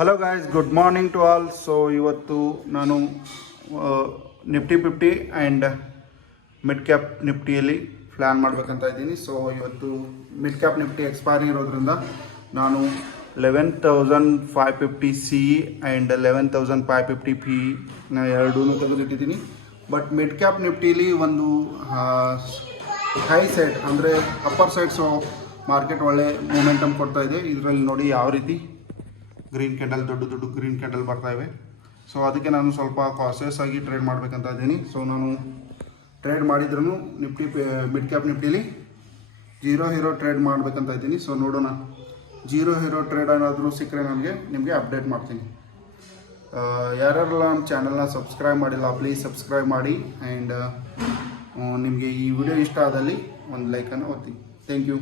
Hello guys, good morning to all. So ಇವತ್ತು ನಾನು nifty 50 and mid cap ನಿಫ್ಟಿಯಲ್ಲಿ plan ಮಾಡಬೇಕಂತ ಇದ್ದೀನಿ. ಸೊ ಇವತ್ತು ಮಿಡ್ ಕ್ಯಾಪ್ ನಿಫ್ಟಿ ಎಕ್ಸ್ಪೈರಿ ಇರೋದ್ರಿಂದ ನಾನು 11,550 ಸಿ ಆ್ಯಂಡ್ 11,550 ಪಿ ಎರಡೂ ತೆಗೆದಿಟ್ಟಿದ್ದೀನಿ. ಬಟ್ ಮಿಡ್ ಕ್ಯಾಪ್ ನಿಫ್ಟಿಲಿ ಒಂದು ಹೈ ಸೈಡ್ ಅಂದರೆ ಅಪ್ಪರ್ ಸೈಡ್ಸು ಮಾರ್ಕೆಟ್ ಒಳ್ಳೆ ಮೂಮೆಂಟಮ್ ಕೊಡ್ತಾ ಇದೆ. ಇದರಲ್ಲಿ ನೋಡಿ ಯಾವ ರೀತಿ ಗ್ರೀನ್ ಕ್ಯಾಂಡಲ್ ದೊಡ್ಡ ಗ್ರೀನ್ ಕ್ಯಾಂಡಲ್ ಬರ್ತಾ ಇವೆ. ಸೊ ಅದಕ್ಕೆ ನಾನು ಸ್ವಲ್ಪ ಕಾನ್ಷಿಯಸ್ ಆಗಿ ಟ್ರೇಡ್ ಮಾಡಬೇಕಂತ ಇದ್ದೀನಿ. ಸೊ ನಾನು ಟ್ರೇಡ್ ಮಾಡಿದ್ರೂ ನಿಫ್ಟಿ ಮಿಡ್ ಕ್ಯಾಪ್ ನಿಫ್ಟಿಲಿ ಜೀರೋ ಹೀರೋ ಟ್ರೇಡ್ ಮಾಡಬೇಕಂತ ಇದ್ದೀನಿ. ಸೊ ನೋಡೋಣ, ಜೀರೋ ಹೀರೋ ಟ್ರೇಡ್ ಏನಾದರೂ ಸಿಕ್ಕರೆ ನಿಮಗೆ ಅಪ್ಡೇಟ್ ಮಾಡ್ತೀನಿ. ಯಾರ್ಯಾರೆಲ್ಲ ನಮ್ಮ ಚಾನಲ್ನ ಸಬ್ಸ್ಕ್ರೈಬ್ ಮಾಡಿಲ್ಲ ಪ್ಲೀಸ್ ಸಬ್ಸ್ಕ್ರೈಬ್ ಮಾಡಿ. ಆ್ಯಂಡ್ ನಿಮಗೆ ಈ ವಿಡಿಯೋ ಇಷ್ಟ ಆದಲ್ಲಿ ಒಂದು ಲೈಕನ್ನು ಒತ್ತಿ. Thank you.